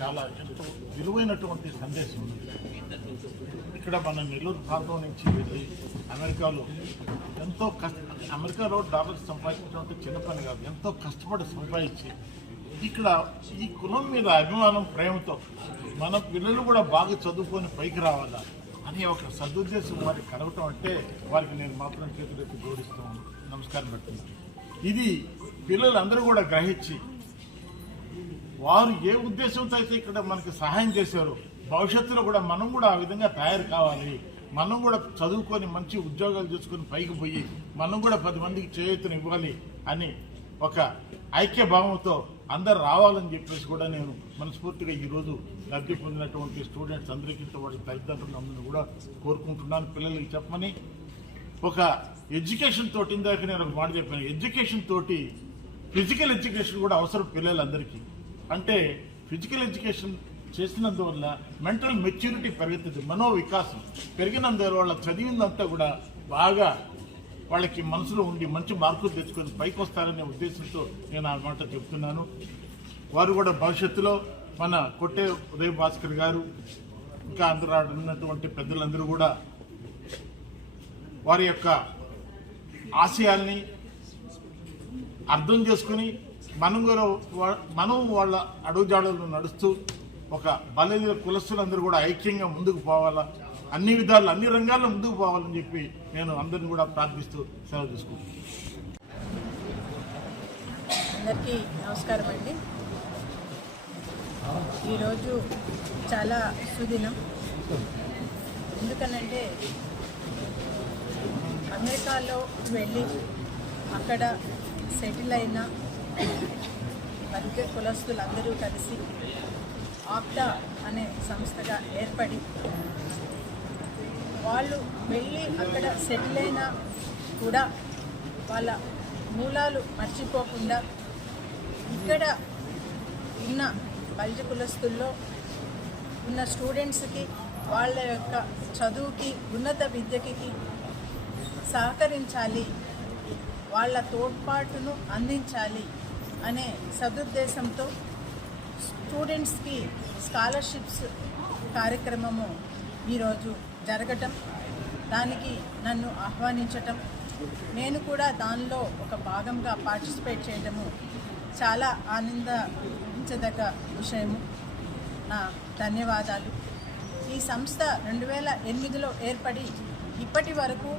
చాలా ఎంతో విలువైనటువంటి సందేశం ఉంది. ఇక్కడ మన నెల్లూరు ప్రాంతం నుంచి వెళ్ళి అమెరికాలో ఎంతో అమెరికాలో డాలర్స్ సంపాదించడం అంటే చిన్న పని కాదు, ఎంతో కష్టపడి సంపాదించి ఇక్కడ ఈ కులం మీద అభిమానం ప్రేమతో మన పిల్లలు కూడా బాగా చదువుకొని పైకి రావాలా అని ఒక సదుద్దేశం వారికి కలగటం అంటే వారికి నేను మాత్రం చేతులెత్తి జోడిస్తూ నమస్కారం పెడుతున్నాను. ఇది పిల్లలందరూ కూడా గ్రహించి వారు ఏ ఉద్దేశంతో అయితే ఇక్కడ మనకి సహాయం చేశారో భవిష్యత్తులో కూడా మనం కూడా ఆ విధంగా తయారు కావాలి, మనం కూడా చదువుకొని మంచి ఉద్యోగాలు చేసుకొని పైకి పోయి మనం కూడా 10 మందికి చేయూతను ఇవ్వాలి అని ఒక ఐక్య భావంతో అందరు రావాలని చెప్పేసి కూడా నేను మనస్ఫూర్తిగా ఈరోజు లబ్ధి పొందినటువంటి స్టూడెంట్స్ అందరికీ వాళ్ళ తల్లిదండ్రులందరూ కూడా కోరుకుంటున్నాను. పిల్లలకి చెప్పమని ఒక ఎడ్యుకేషన్ తోటి ఇందాక నేను ఒక మాట చెప్పాను, ఎడ్యుకేషన్ తోటి ఫిజికల్ ఎడ్యుకేషన్ కూడా అవసరం పిల్లలందరికీ. అంటే ఫిజికల్ ఎడ్యుకేషన్ చేసినందువల్ల మెంటల్ మెచ్యూరిటీ పెరుగుతుంది, మనోవికాసం పెరిగినందువల్ల వాళ్ళ చదివిందంతా కూడా బాగా వాళ్ళకి మనసులో ఉండి మంచి మార్కులు తెచ్చుకొని పైకి వస్తారనే ఉద్దేశంతో నేను ఆ మాట చెప్తున్నాను. వారు కూడా భవిష్యత్తులో మన కొట్టే ఉదయ భాస్కర్ గారు ఇంకా అందరూ ఉన్నటువంటి పెద్దలందరూ కూడా వారి యొక్క ఆశయాల్ని అర్థం చేసుకుని మనం వాళ్ళ అడుగుజాడల్లో నడుస్తూ ఒక బలహీన కులస్తులందరూ కూడా ఐక్యంగా ముందుకు పోవాలా, అన్ని విధాలు అన్ని రంగాల్లో ముందుకు పోవాలని చెప్పి నేను అందరిని కూడా ప్రార్థిస్తూ సెలవు తీసుకుంటాను. అందరికీ నమస్కారం అండి. ఈరోజు చాలా సుదినం. ఎందుకనంటే అమెరికాలో వెళ్ళి అక్కడ సెటిల్ అయిన వర్గ కులస్తులందరూ కలిసి ఆప్టా అనే సంస్థగా ఏర్పడి వాళ్ళు వెళ్ళి అక్కడ సెటిల్ అయినా కూడా వాళ్ళ మూలాలు మర్చిపోకుండా ఇక్కడ ఉన్న బలిజ కులస్తుల్లో ఉన్న స్టూడెంట్స్కి వాళ్ళ యొక్క చదువుకి ఉన్నత విద్యకి సహకరించాలి, వాళ్ళ తోడ్పాటును అందించాలి అనే సదుద్దేశంతో స్టూడెంట్స్కి స్కాలర్షిప్స్ కార్యక్రమము ఈరోజు జరగటం, దానికి నన్ను ఆహ్వానించటం, నేను కూడా దానిలో ఒక భాగంగా పార్టిసిపేట్ చేయడము చాలా ఆనందించదగ్గ విషయము. నా ధన్యవాదాలు. ఈ సంస్థ 2008లో ఏర్పడి ఇప్పటి వరకు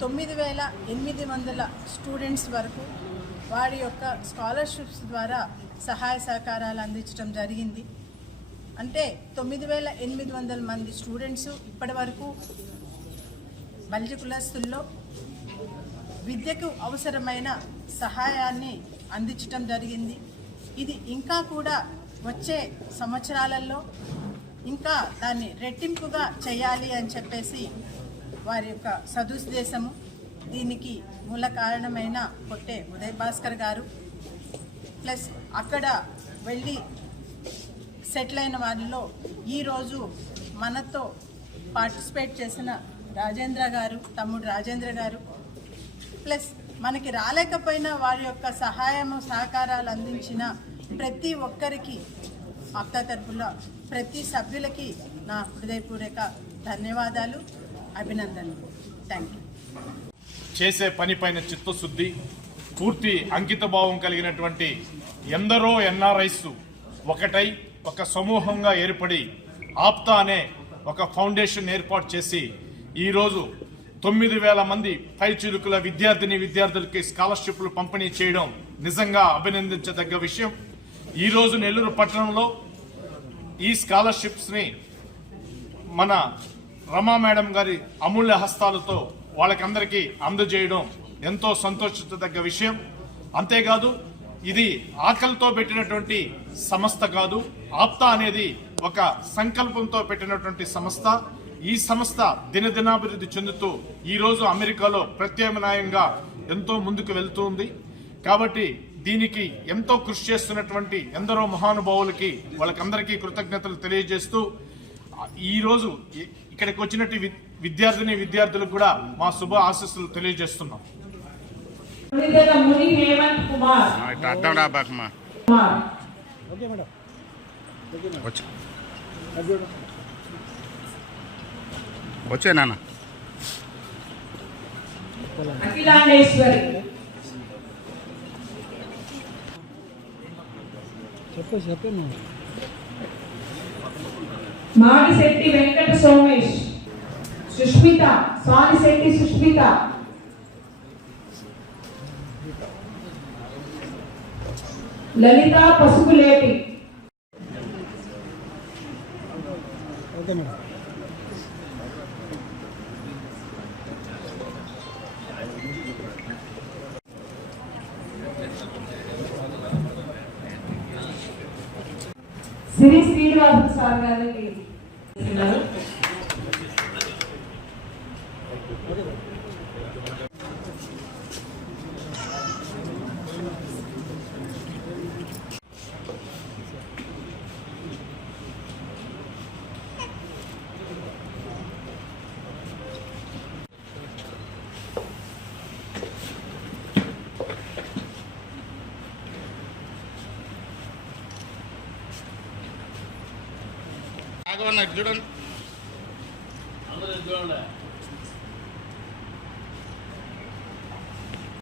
9800 స్టూడెంట్స్ వరకు వారి యొక్క స్కాలర్షిప్స్ ద్వారా సహాయ సహకారాలు అందించడం జరిగింది. అంటే 9800 మంది స్టూడెంట్స్ ఇప్పటి వరకు బలిజ కులస్తుల్లో విద్యకు అవసరమైన సహాయాన్ని అందించడం జరిగింది. ఇది ఇంకా కూడా వచ్చే సంవత్సరాలలో ఇంకా దాన్ని రెట్టింపుగా చేయాలి అని చెప్పేసి వారి యొక్క సదుద్దేశము. దీనికి మూల కారణమైన కొట్టే ఉదయ్ భాస్కర్ గారు ప్లస్ అక్కడ వెళ్ళి సెటిల్ అయిన వారిలో ఈరోజు మనతో పార్టిసిపేట్ చేసిన రాజేంద్ర గారు, తమ్ముడు రాజేంద్ర గారు, ప్లస్ మనకి రాలేకపోయినా వారి యొక్క సహాయము సహకారాలు అందించిన ప్రతి ఒక్కరికి ఆప్తా తరపులో ప్రతి సభ్యులకి నా హృదయపూర్వక ధన్యవాదాలు, అభినందనలు. Thank you. చేసే పనిపైన చిత్తశుద్ధి, పూర్తి అంకితభావం కలిగినటువంటి ఎందరో ఎన్ఆర్ఐస్ ఒకటై ఒక సమూహంగా ఏర్పడి ఆప్తా అనే ఒక ఫౌండేషన్ ఏర్పాటు చేసి ఈరోజు 9000 మంది పైచిలుకుల విద్యార్థులకి స్కాలర్షిప్లు పంపిణీ చేయడం నిజంగా అభినందించదగ్గ విషయం. ఈరోజు నెల్లూరు పట్టణంలో ఈ స్కాలర్షిప్స్ని మన రమా మేడం గారి అమూల్య హస్తాలతో వాళ్ళకందరికీ అందజేయడం ఎంతో సంతోషించదగ్గ విషయం. అంతేకాదు ఇది ఆకలితో పెట్టినటువంటి సంస్థ కాదు, ఆప్తా అనేది ఒక సంకల్పంతో పెట్టినటువంటి సంస్థ. ఈ సంస్థ దినదినాభివృద్ధి చెందుతూ ఈరోజు అమెరికాలో ప్రత్యామ్నాయంగా ఎంతో ముందుకు వెళ్తుంది. కాబట్టి దీనికి ఎంతో కృషి చేస్తున్నటువంటి ఎందరో మహానుభావులకి వాళ్ళకందరికీ కృతజ్ఞతలు తెలియజేస్తూ ఈరోజు ఇక్కడికి వచ్చినట్టు విద్యార్థులకు కూడా మా శుభ ఆశీస్సులు తెలియజేస్తున్నాం. కుమార్ ఇట్లా అర్థం రాబాకమ్మా. కుమార్ వచ్చే నాన్న. అఖిలాండేశ్వరి మాగిశెట్టి వెంకట సోమేష్, సుష్మిత సానిశెట్టి సుష్మిత, లలిత పసుపులేటి, సిరి శ్రీనివాస సార్ గారికి చూడండి.